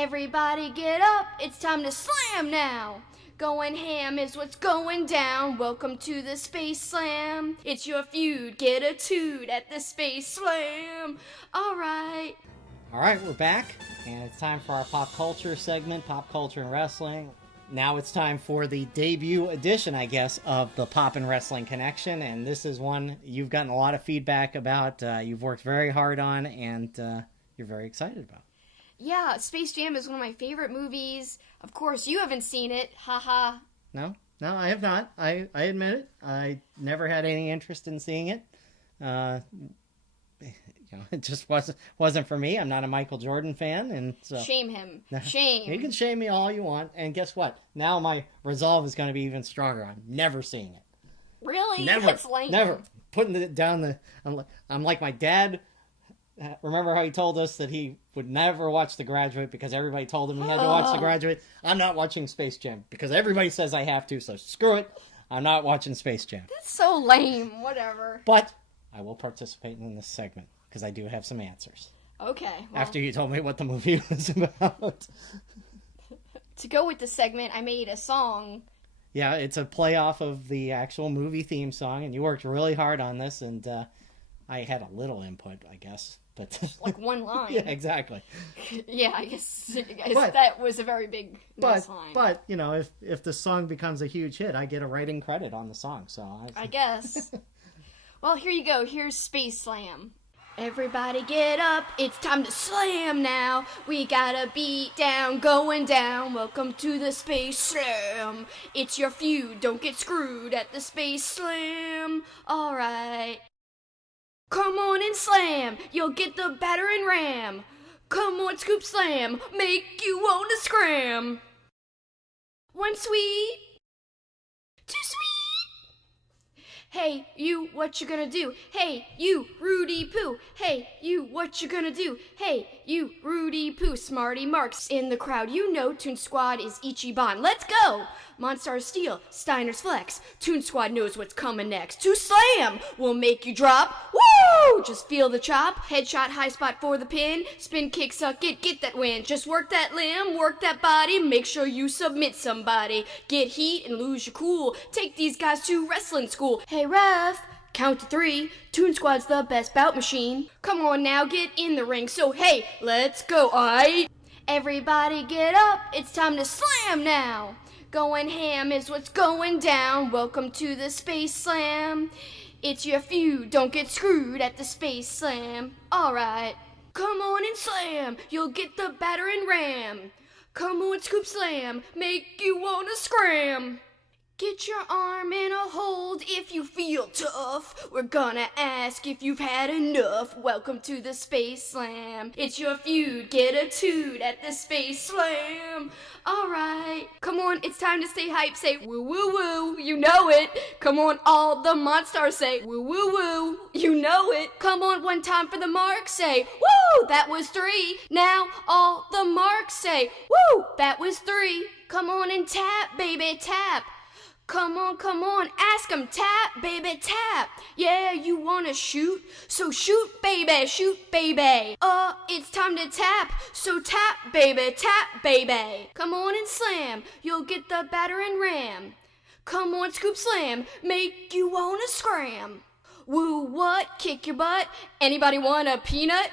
Everybody get up, it's time to slam now. Going ham is what's going down. Welcome to the Space Slam. It's your feud, get a toot at the Space Slam. Alright, we're back, and it's time for our pop culture segment, Pop Culture and Wrestling. Now it's time for the debut edition, I guess, of the Pop and Wrestling Connection, and this is one you've gotten a lot of feedback about, you've worked very hard on, and you're very excited about. yeah, Space Jam is one of my favorite movies. Of course, you haven't seen it, haha. No, I have not. I admit it. I never had any interest in seeing it. It just wasn't for me. I'm not a Michael Jordan fan, and so Shame him. Shame. You can shame me all you want, and guess what? Now my resolve is going to be even stronger. I'm never seeing it. Really? Never. That's lame. Never. Putting it down I'm like my dad. Remember how he told us that he would never watch The Graduate because everybody told him he had to watch The Graduate? I'm not watching Space Jam because everybody says I have to, so screw it. I'm not watching Space Jam. That's so lame. Whatever. But I will participate in this segment because I do have some answers. Okay. Well, After you told me what the movie was about. to go with the segment, I made a song. Yeah, it's a play off of the actual movie theme song, and you worked really hard on this, and I had a little input, I guess. But Like one line. yeah, exactly. Yeah, I guess But- that was a very big nice line. But if the song becomes a huge hit, I get a writing credit on the song. So I guess. Well, here you go. Here's Space Slam. Everybody get up, it's time to slam now. We got a beat down, going down. Welcome to the Space Slam. It's your feud, don't get screwed at the Space Slam. Alright. Come on and slam, you'll get the battering ram. Come on, scoop slam, make you wanna scram. One sweet, two sweet. Hey, you, what you gonna do? Hey, you, Rudy Poo. Hey, you, what you gonna do? Hey, you, Rudy Poo. Smarty Marks in the crowd. You know Toon Squad is Ichiban. Let's go! Monstar Steel, Steiner's Flex. Toon Squad knows what's coming next. To slam will make you drop. Woo! Just feel the chop. Headshot, high spot for the pin. Spin kick, suck it, get that win. Just work that limb, work that body. Make sure you submit somebody. Get heat and lose your cool. Take these guys to wrestling school. Hey ref, count to 3. Toon Squad's the best bout machine. Come on now, get in the ring. So hey, let's go, aight? Everybody get up, it's time to slam now. Going ham is what's going down. Welcome to the Space Slam. It's your feud, don't get screwed at the Space Slam. Alright. Come on and slam, you'll get the battering ram. Come on, scoop slam, make you wanna scram. Get your arm in a hold if you feel tough. We're gonna ask if you've had enough. Welcome to the Space Slam. It's your feud, get a toot at the Space Slam. Alright, come on, it's time to stay hype. Say woo woo woo, you know it. Come on, all the Monstars say woo woo woo, you know it. Come on, one time for the mark, say woo, that was 3. Now all the marks say woo, that was 3. Come on and tap, baby, tap. Come on, ask 'em, tap, baby, tap. Yeah, you wanna shoot? So shoot, baby, it's time to tap, so tap, baby. Come on and slam, you'll get the battering ram. Come on, scoop slam, make you wanna scram. Woo, what? Kick your butt? Anybody want a peanut?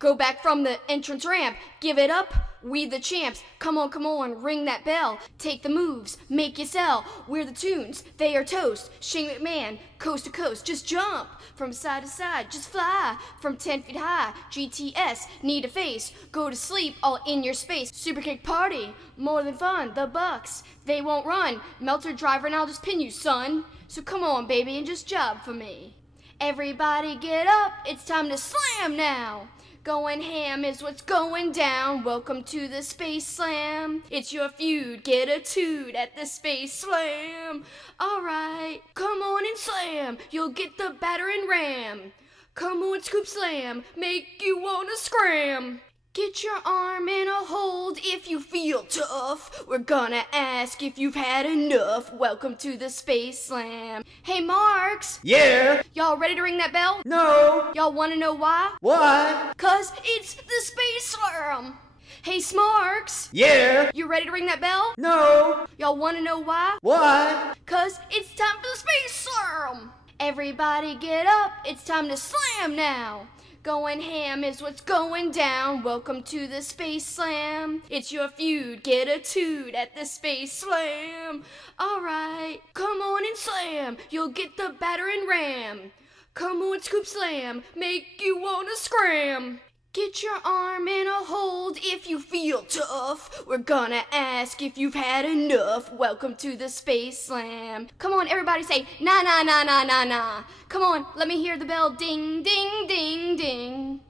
Go back from the entrance ramp, give it up, we the champs. Come on, ring that bell. Take the moves, make you sell. We're the Toons, they are toast. Shane McMahon, coast to coast, just jump. From side to side, just fly. From 10 feet high, GTS, need a face. Go to sleep, all in your space. Super kick party, more than fun. The Bucks, they won't run. Melter driver and I'll just pin you, son. So come on, baby, and just job for me. Everybody get up, it's time to slam now. Going ham is what's going down. Welcome to the Space Slam. It's your feud, get a toot at the Space Slam. Alright, come on and slam, you'll get the battering ram. Come on, scoop slam, make you wanna scram. Get your arm in a hold if you feel tough. We're gonna ask if you've had enough. Welcome to the Space Slam. Hey, Marks. Yeah. Y'all ready to ring that bell? No. Y'all wanna know why? What? 'Cause it's the Space Slam. Hey, Smarks! Yeah? You ready to ring that bell? No? Y'all wanna know why? What? 'Cause it's time for the Space Slam! Everybody get up, it's time to slam now! Going ham is what's going down. Welcome to the Space Slam. It's your feud, get a toot at the Space Slam. Alright, come on and slam, you'll get the battering ram. Come on, scoop slam, make you wanna scram. Get your arm in a hold if you feel tough. We're gonna ask if you've had enough. Welcome to the Space Slam. Come on, everybody say, nah, nah, nah, nah, nah, nah. Come on, let me hear the bell ding, ding, ding, ding.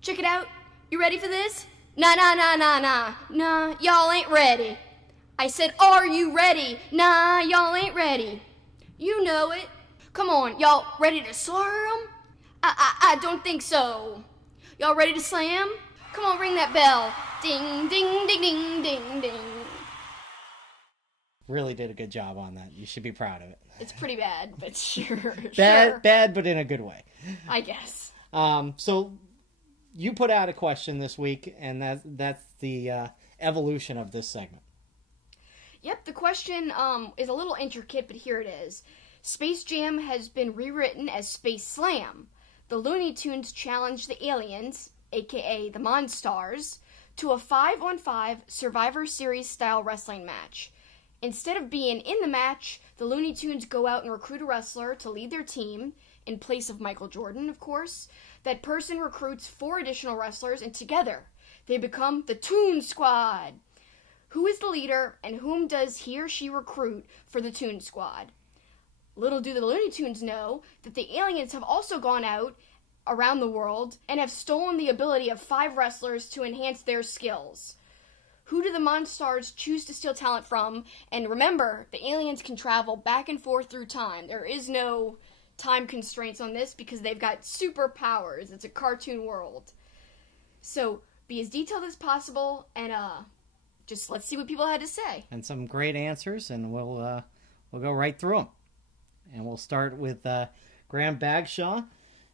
Check it out. You ready for this? Nah, nah, nah, nah, nah. Nah, y'all ain't ready. I said, are you ready? Nah, y'all ain't ready. You know it. Come on, y'all ready to slam? I don't think so. Y'all ready to slam? Come on, ring that bell. Ding, ding, ding, ding, ding, ding. Really did a good job on that. You should be proud of it. It's pretty bad, but sure. Bad, but in a good way. I guess. So you put out a question this week, and that's the evolution of this segment. Yep, the question is a little intricate, but here it is. Space Jam has been rewritten as Space Slam. The Looney Tunes challenge the aliens, aka the Monstars, to a 5-on-5 Survivor Series style wrestling match. Instead of being in the match, the Looney Tunes go out and recruit a wrestler to lead their team, in place of Michael Jordan, of course. That person recruits 4 additional wrestlers, and together they become the Toon Squad. Who is the leader, and whom does he or she recruit for the Toon Squad? Little do the Looney Tunes know that the aliens have also gone out around the world and have stolen the ability of 5 wrestlers to enhance their skills. Who do the Monstars choose to steal talent from? And remember, the aliens can travel back and forth through time. There is no time constraints on this because they've got superpowers. It's a cartoon world. So be as detailed as possible and just let's see what people had to say. And some great answers, and we'll go right through them. And we'll start with Graham Bagshaw.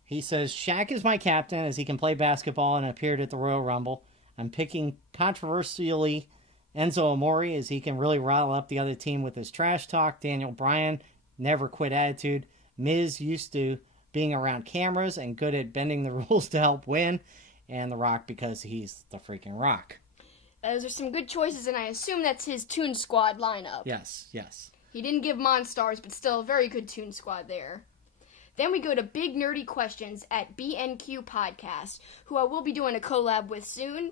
He says, Shaq is my captain as he can play basketball and appeared at the Royal Rumble. I'm picking controversially Enzo Amore as he can really rile up the other team with his trash talk. Daniel Bryan, never quit attitude. Miz used to being around cameras and good at bending the rules to help win. And The Rock because he's the freaking Rock. Those are some good choices, and I assume that's his Toon Squad lineup. Yes. He didn't give Monstars, but still a very good Toon Squad there. Then we go to Big Nerdy Questions at BNQ Podcast, who I will be doing a collab with soon.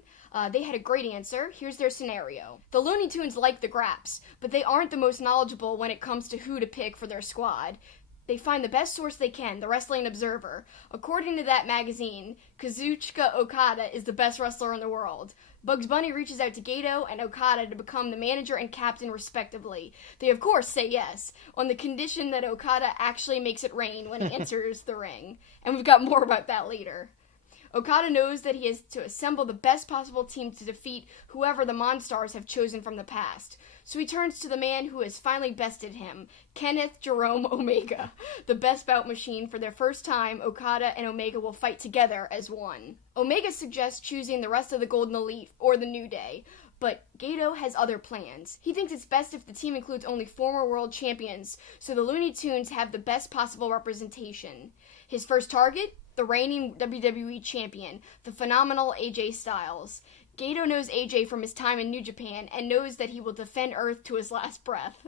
They had a great answer. Here's their scenario. The Looney Tunes like the Graps, but they aren't the most knowledgeable when it comes to who to pick for their squad. They find the best source they can, the Wrestling Observer. According to that magazine, Kazuchika Okada is the best wrestler in the world. Bugs Bunny reaches out to Gato and Okada to become the manager and captain respectively. They of course say yes, on the condition that Okada actually makes it rain when he enters the ring. And we've got more about that later. Okada knows that he has to assemble the best possible team to defeat whoever the Monstars have chosen from the past. So he turns to the man who has finally bested him, Kenneth Jerome Omega. The best bout machine. For their first time, Okada and Omega will fight together as one. Omega suggests choosing the rest of the Golden Elite, or the New Day, but Gato has other plans. He thinks it's best if the team includes only former world champions, so the Looney Tunes have the best possible representation. His first target? The reigning WWE champion, the phenomenal AJ Styles. Gato knows AJ from his time in New Japan and knows that he will defend Earth to his last breath.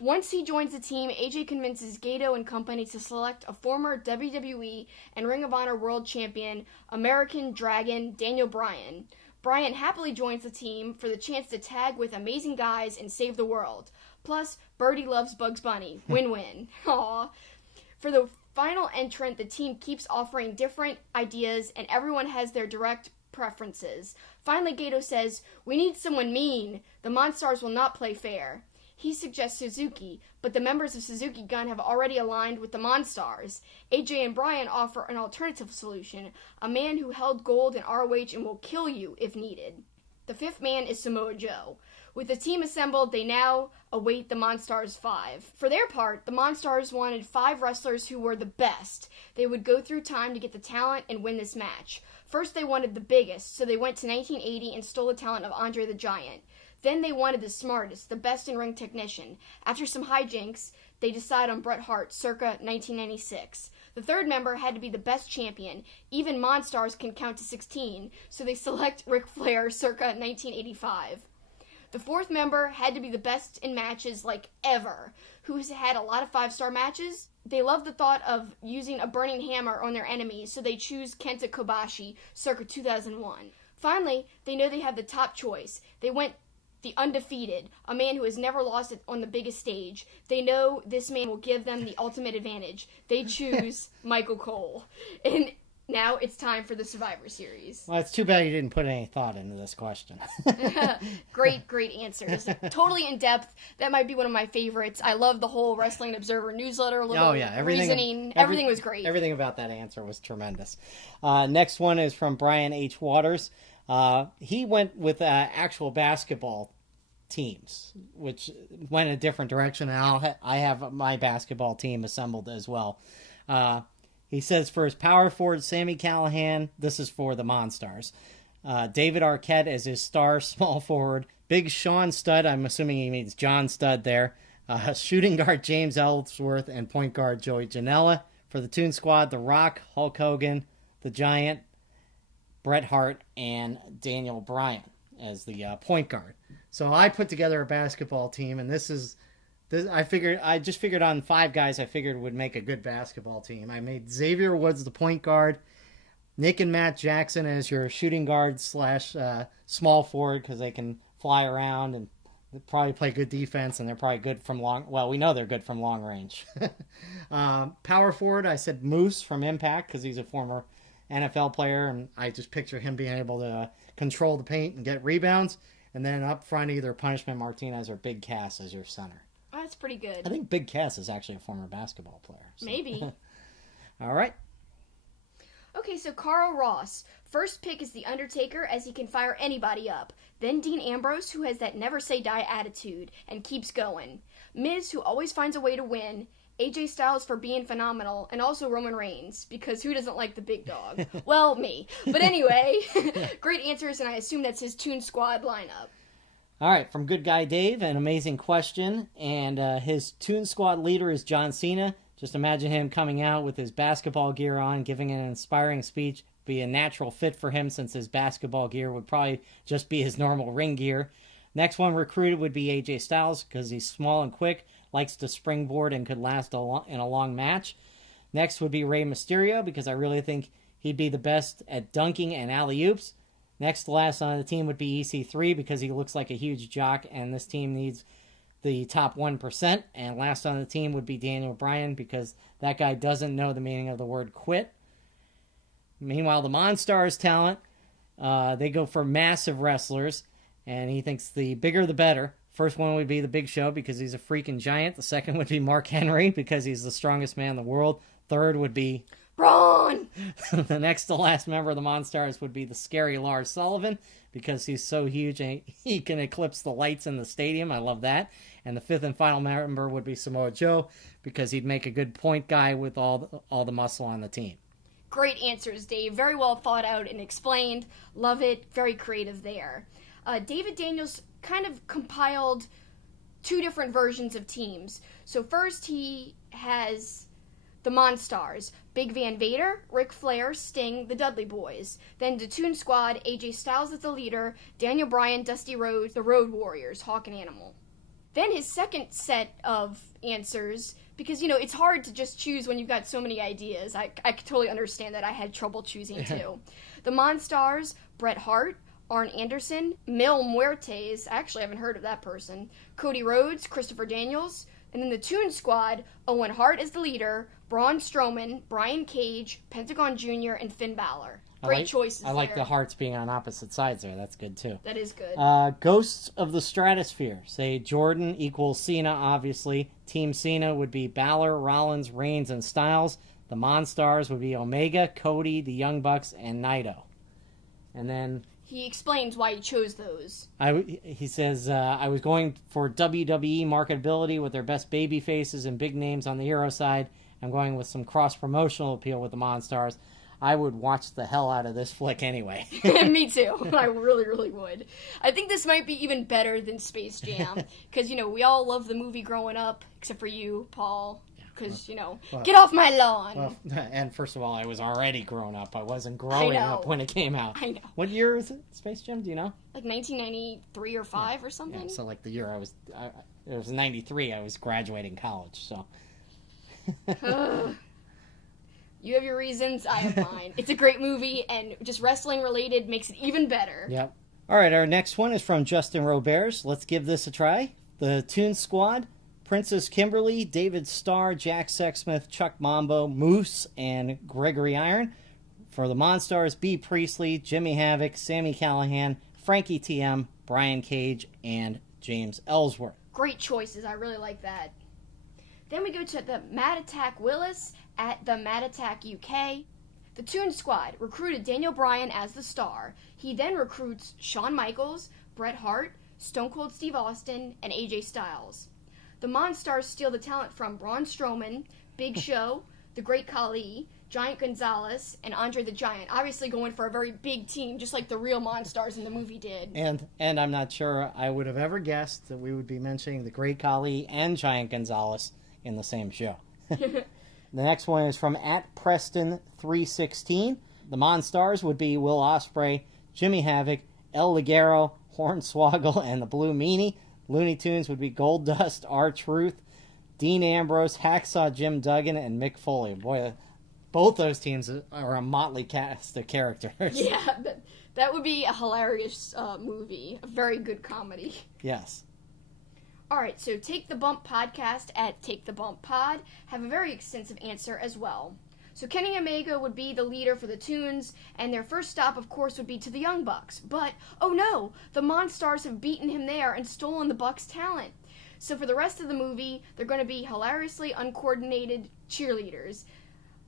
Once he joins the team, AJ convinces Gato and company to select a former WWE and Ring of Honor world champion, American Dragon Daniel Bryan. Bryan happily joins the team for the chance to tag with amazing guys and save the world. Plus, Birdie loves Bugs Bunny. Win-win. Aww. For the final entrant, the team keeps offering different ideas, and everyone has their direct preferences. Finally, Gato says, "We need someone mean. The Monstars will not play fair." He suggests Suzuki, but the members of Suzuki Gun have already aligned with the Monstars. AJ and Bryan offer an alternative solution, a man who held gold in ROH and will kill you if needed. The fifth man is Samoa Joe. With the team assembled, they now await the Monstars 5. For their part, the Monstars wanted 5 wrestlers who were the best. They would go through time to get the talent and win this match. First, they wanted the biggest, so they went to 1980 and stole the talent of Andre the Giant. Then they wanted the smartest, the best in-ring technician. After some hijinks, they decide on Bret Hart, circa 1996. The third member had to be the best champion. Even Monstars can count to 16, so they select Ric Flair, circa 1985. The fourth member had to be the best in matches like ever, who's had a lot of 5-star matches. They love the thought of using a burning hammer on their enemies, so they choose Kenta Kobashi, circa 2001. Finally, they know they have the top choice. They went the undefeated, a man who has never lost it on the biggest stage. They know this man will give them the ultimate advantage. They choose Michael Cole. And now it's time for the Survivor Series. Well, it's too bad you didn't put any thought into this question. Great answers. Totally in depth. That might be one of my favorites. I love the whole Wrestling Observer newsletter. Reasoning. Everything was great. Everything about that answer was tremendous. Next one is from Brian H. Waters. He went with actual basketball teams, which went a different direction, and I have my basketball team assembled as well. He says for his power forward, Sami Callihan, this is for the Monstars. David Arquette as his star small forward. Big Sean Studd, I'm assuming he means John Studd there. Shooting guard James Ellsworth and point guard Joey Janela. For the Toon Squad, The Rock, Hulk Hogan, The Giant, Bret Hart, and Daniel Bryan as the point guard. So I put together a basketball team, and this I just figured on 5 guys I figured would make a good basketball team. I made Xavier Woods the point guard, Nick and Matt Jackson as your shooting guard / small forward, because they can fly around and probably play good defense, and they're probably good from long. Well, we know they're good from long range. Power forward, I said Moose from Impact because he's a former NFL player, and I just picture him being able to control the paint and get rebounds. And then up front, either Punishment Martinez or Big Cass as your center. Oh, that's pretty good. I think Big Cass is actually a former basketball player. So. Maybe. All right. Okay, so Carl Ross. First pick is The Undertaker, as he can fire anybody up. Then Dean Ambrose, who has that never-say-die attitude and keeps going. Miz, who always finds a way to win. AJ Styles for being phenomenal. And also Roman Reigns, because who doesn't like the big dog? Well, me. But anyway, great answers, and I assume that's his Toon Squad lineup. All right, from Good Guy Dave, an amazing question. And his Toon Squad leader is John Cena. Just imagine him coming out with his basketball gear on, giving an inspiring speech. Be a natural fit for him since his basketball gear would probably just be his normal ring gear. Next one recruited would be AJ Styles because he's small and quick, likes to springboard, and could last in a long match. Next would be Rey Mysterio because I really think he'd be the best at dunking and alley-oops. Next to last on the team would be EC3 because he looks like a huge jock and this team needs the top 1%. And last on the team would be Daniel Bryan because that guy doesn't know the meaning of the word quit. Meanwhile, the Monstars talent, they go for massive wrestlers, and he thinks the bigger the better. First one would be the Big Show because he's a freaking giant. The second would be Mark Henry because he's the strongest man in the world. Third would be Braun! The next to last member of the Monstars would be the scary Lars Sullivan because he's so huge and he can eclipse the lights in the stadium. I love that. And the fifth and final member would be Samoa Joe because he'd make a good point guy with all the muscle on the team. Great answers, Dave. Very well thought out and explained. Love it. Very creative there. David Daniels kind of compiled 2 different versions of teams. So first he has the Monstars, Big Van Vader, Ric Flair, Sting, the Dudley Boys. Then the Toon Squad, AJ Styles as the leader, Daniel Bryan, Dusty Rhodes, the Road Warriors, Hawk and Animal. Then his second set of answers, because, it's hard to just choose when you've got so many ideas. I could totally understand that. I had trouble choosing, too. The Monstars, Bret Hart, Arn Anderson, Mil Muertes, I actually haven't heard of that person, Cody Rhodes, Christopher Daniels, and then the Toon Squad, Owen Hart as the leader, Braun Strowman, Brian Cage, Pentagon Jr., and Finn Balor. Great choices I like there. the hearts being on opposite sides there. That's good, too. That is good. Ghosts of the Stratosphere. Say Jordan equals Cena, obviously. Team Cena would be Balor, Rollins, Reigns, and Styles. The Monstars would be Omega, Cody, the Young Bucks, and Naito. And then He explains why he chose those. He says, I was going for WWE marketability with their best baby faces and big names on the hero side. I'm going with some cross-promotional appeal with the Monstars. I would watch the hell out of this flick anyway. Me too. I really, really would. I think this might be even better than Space Jam. Because, we all love the movie growing up, except for you, Paul. Because, get off my lawn. Well, and first of all, I was already grown up. I wasn't growing up when it came out. I know. What year was it, Space Jam? Do you know? Like 1993 or 5 or something? Yeah, so like the year it was 93, I was graduating college, so. You have your reasons, I have mine. It's a great movie, and just wrestling related makes it even better. Yep. All right, our next one is from Justin Roberts. Let's give this a try. The Toon Squad. Princess Kimberly, David Starr, Jack Sexsmith, Chuck Mambo, Moose, and Gregory Iron. For the Monstars, B. Priestley, Jimmy Havoc, Sammy Callahan, Frankie TM, Brian Cage, and James Ellsworth. Great choices. I really like that. Then we go to the Mad Attack Willis at the Mad Attack UK. The Toon Squad recruited Daniel Bryan as the star. He then recruits Shawn Michaels, Bret Hart, Stone Cold Steve Austin, and AJ Styles. The Monstars steal the talent from Braun Strowman, Big Show, The Great Khali, Giant Gonzalez, and Andre the Giant. Obviously going for a very big team, just like the real Monstars in the movie did. And I'm not sure I would have ever guessed that we would be mentioning The Great Khali and Giant Gonzalez in the same show. The next one is from @Preston316. The Monstars would be Will Ospreay, Jimmy Havoc, El Ligero, Hornswoggle, and the Blue Meanie. Looney Tunes would be Goldust, R-Truth, Dean Ambrose, Hacksaw Jim Duggan, and Mick Foley. Boy, both those teams are a motley cast of characters. Yeah, that would be a hilarious movie. A very good comedy. Yes. All right, so Take the Bump podcast at Take the Bump Pod have a very extensive answer as well. So Kenny Omega would be the leader for the Toons, and their first stop, of course, would be to the Young Bucks. But, oh no, the Monstars have beaten him there and stolen the Bucks' talent. So for the rest of the movie, they're going to be hilariously uncoordinated cheerleaders.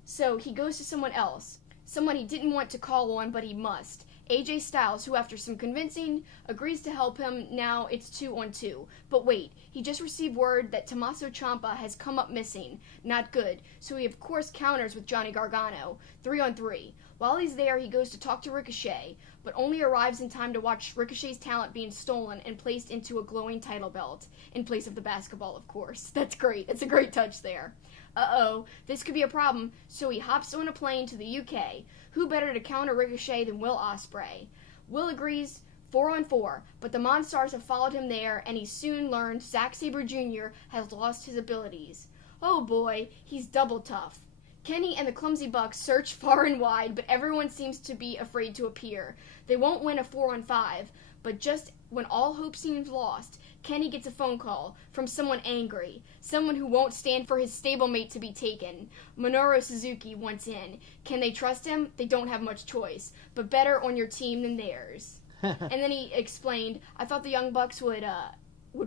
So he goes to someone else, someone he didn't want to call on, but he must. AJ Styles, who after some convincing, agrees to help him. Now it's 2-on-2. But wait, he just received word that Tommaso Ciampa has come up missing. Not good. So he of course counters with Johnny Gargano. 3-on-3. While he's there, he goes to talk to Ricochet, but only arrives in time to watch Ricochet's talent being stolen and placed into a glowing title belt. In place of the basketball, of course. That's great. It's a great touch there. Uh-oh, this could be a problem, so he hops on a plane to the UK. Who better to counter Ricochet than Will Ospreay? Will agrees 4-on-4, but the Monstars have followed him there, and he soon learned Zack Sabre Jr. has lost his abilities. Oh boy, he's double tough. Kenny and the Clumsy Bucks search far and wide, but everyone seems to be afraid to appear. They won't win a 4-on-5, but just when all hope seems lost, Kenny gets a phone call from someone angry, someone who won't stand for his stablemate to be taken. Minoru Suzuki wants in. Can they trust him? They don't have much choice, but better on your team than theirs. And then he explained, I thought the Young Bucks would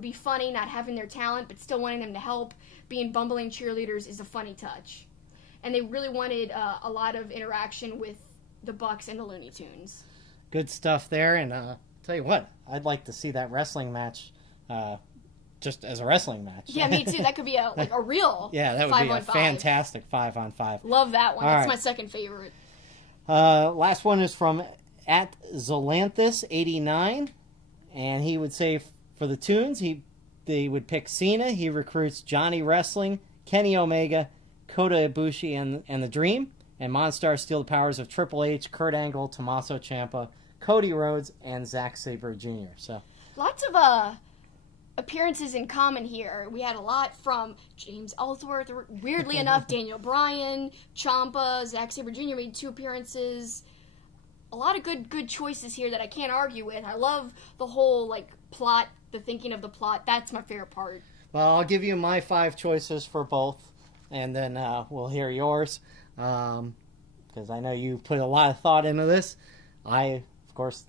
be funny, not having their talent, but still wanting them to help. Being bumbling cheerleaders is a funny touch. And they really wanted a lot of interaction with the Bucks and the Looney Tunes. Good stuff there, and tell you what, I'd like to see that wrestling match just as a wrestling match. Yeah, me too. That could be a real yeah, that would be a 5-on-5. Fantastic 5-on-5. Love that one. All That's right. my second favorite. Last one is from @Zolanthus89, and he would say for the Toons, they would pick Cena. He recruits Johnny Wrestling, Kenny Omega, Kota Ibushi, and the Dream. And Monstars steal the powers of Triple H, Kurt Angle, Tommaso Ciampa, Cody Rhodes, and Zack Sabre Jr. So lots of appearances in common here. We had a lot from James Ellsworth, weirdly enough, Daniel Bryan, Ciampa, Zack Sabre Jr. made 2 appearances. A lot of good choices here that I can't argue with. I love the whole plot, the thinking of the plot. That's my favorite part. Well, I'll give you my 5 choices for both, and then we'll hear yours, because I know you put a lot of thought into this. I, of course,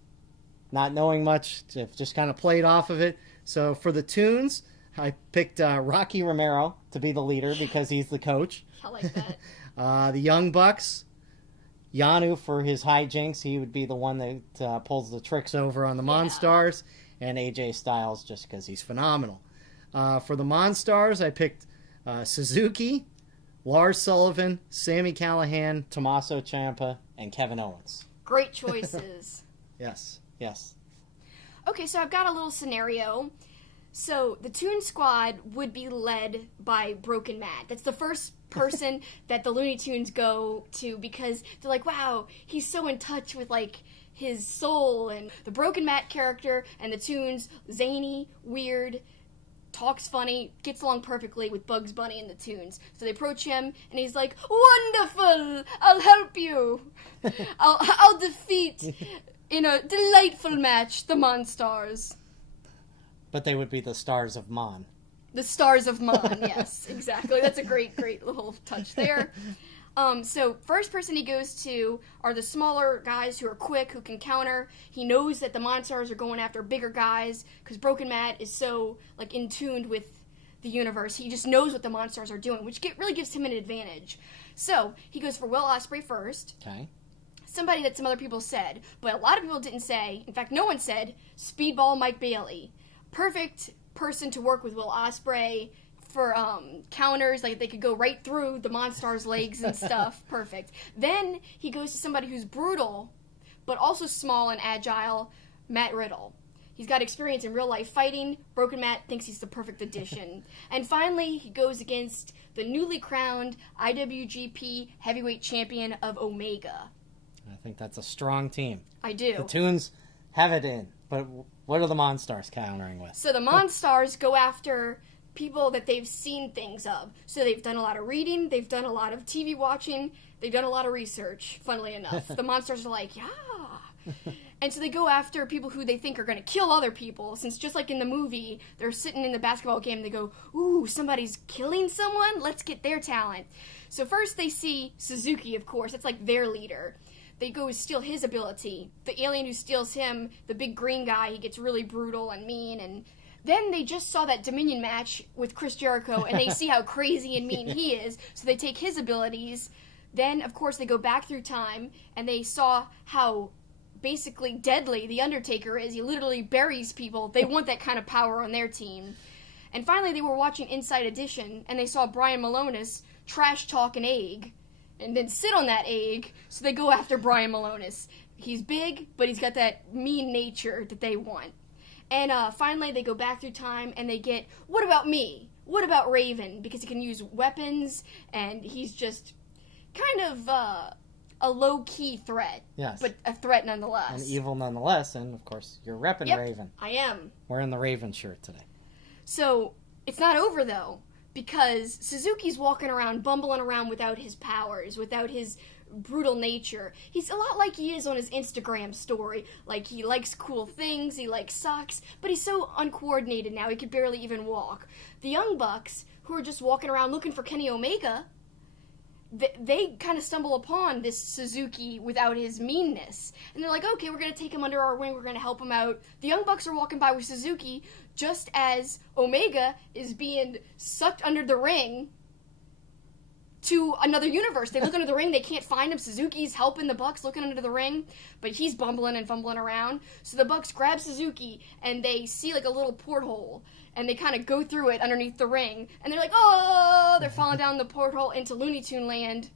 not knowing much, just kind of played off of it. So for the Toons, I picked Rocky Romero to be the leader because he's the coach. I like that. The Young Bucks, Yanu for his hijinks. He would be the one that pulls the tricks over on the Monstars. And AJ Styles just because he's phenomenal. For the Monstars, I picked Suzuki, Lars Sullivan, Sami Callihan, Tommaso Ciampa, and Kevin Owens. Great choices. Yes. Okay, so I've got a little scenario. So the Toon Squad would be led by Broken Matt. That's the first person that the Looney Tunes go to because they're like, wow, he's so in touch with, like, his soul. And the Broken Matt character and the Toons, zany, weird, talks funny, gets along perfectly with Bugs Bunny and the Toons. So they approach him, and he's like, wonderful! I'll help you! I'll defeat, in a delightful match, the Monstars. But they would be the Stars of Mon. The Stars of Mon, yes, exactly. That's a great little touch there. So first person he goes to are the smaller guys who are quick, who can counter. He knows that the Monstars are going after bigger guys because Broken Matt is so, like, in tune with the universe. He just knows what the Monstars are doing, which really gives him an advantage. So he goes for Will Ospreay first. Okay. Somebody that some other people said, but a lot of people didn't say. In fact, no one said Speedball Mike Bailey. Perfect person to work with Will Ospreay for counters, like they could go right through the Monstars' legs and stuff. Perfect. Then he goes to somebody who's brutal, but also small and agile, Matt Riddle. He's got experience in real life fighting. Broken Matt thinks he's the perfect addition. And finally, he goes against the newly crowned IWGP Heavyweight Champion of Omega. I think that's a strong team. I do. The Toons have it in, but what are the Monstars countering with? So the Monstars go after people that they've seen things of. So they've done a lot of reading, they've done a lot of TV watching, they've done a lot of research, funnily enough. The Monstars are like, yeah. And so they go after people who they think are going to kill other people, since just like in the movie, they're sitting in the basketball game, they go, ooh, somebody's killing someone? Let's get their talent. So first they see Suzuki, of course, that's like their leader. They go steal his ability. The alien who steals him, the big green guy, he gets really brutal and mean. And then they just saw that Dominion match with Chris Jericho, and they see how crazy and mean he is. So they take his abilities. Then, of course, they go back through time, and they saw how basically deadly the Undertaker is. He literally buries people. They want that kind of power on their team. And finally, they were watching Inside Edition, and they saw Brian Malonis trash talk an egg and then sit on that egg, so they go after Brian Malonis. He's big, but he's got that mean nature that they want. And finally, they go back through time, and they get, what about me? What about Raven? Because he can use weapons, and he's just kind of a low-key threat. Yes. But a threat nonetheless. And evil nonetheless, and of course, you're repping Raven. I am. Wearing the Raven shirt today. So, it's not over, though, because Suzuki's walking around, bumbling around without his powers, without his brutal nature. He's a lot like he is on his Instagram story. Like, he likes cool things, he likes socks, but he's so uncoordinated now, he could barely even walk. The Young Bucks, who are just walking around looking for Kenny Omega, they kind of stumble upon this Suzuki without his meanness. And they're like, okay, we're going to take him under our wing, we're going to help him out. The Young Bucks are walking by with Suzuki just as Omega is being sucked under the ring to another universe. They look under the ring, they can't find him. Suzuki's helping the Bucks looking under the ring, but he's bumbling and fumbling around. So the Bucks grab Suzuki, and they see like a little porthole, and they kind of go through it underneath the ring, and they're like, oh, they're falling down the porthole into Looney Tune land,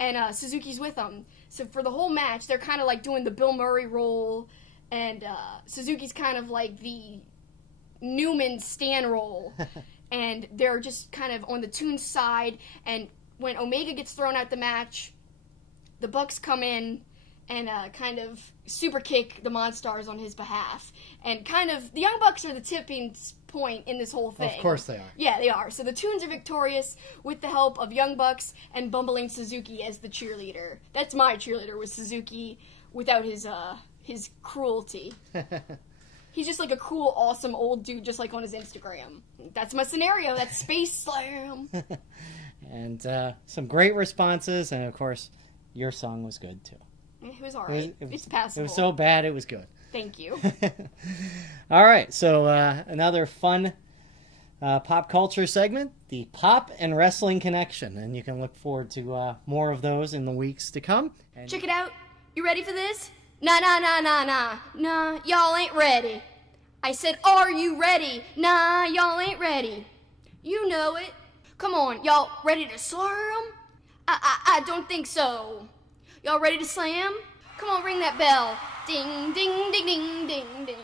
and Suzuki's with them. So for the whole match, they're kind of like doing the Bill Murray role, and Suzuki's kind of like the Newman Stan role, and they're just kind of on the Toon side, and when Omega gets thrown out the match, the Bucks come in and kind of super kick the Monstars on his behalf. And kind of, the Young Bucks are the tipping point in this whole thing. Of course they are. Yeah, they are. So the Toons are victorious with the help of Young Bucks and bumbling Suzuki as the cheerleader. That's my cheerleader, was Suzuki without his cruelty. He's just like a cool, awesome old dude, just like on his Instagram. That's my scenario. That's Space Slam. And some great responses, and of course, your song was good too. It was alright. It's passable. It was so bad, it was good. Thank you. All right, so another fun pop culture segment, the Pop and Wrestling Connection. And you can look forward to more of those in the weeks to come. And check it out. You ready for this? Nah, y'all ain't ready. I said, are you ready? Nah, y'all ain't ready. You know it. Come on, y'all ready to slam? I don't think so. Y'all ready to slam? Come on, ring that bell. Ding, ding, ding, ding, ding, ding.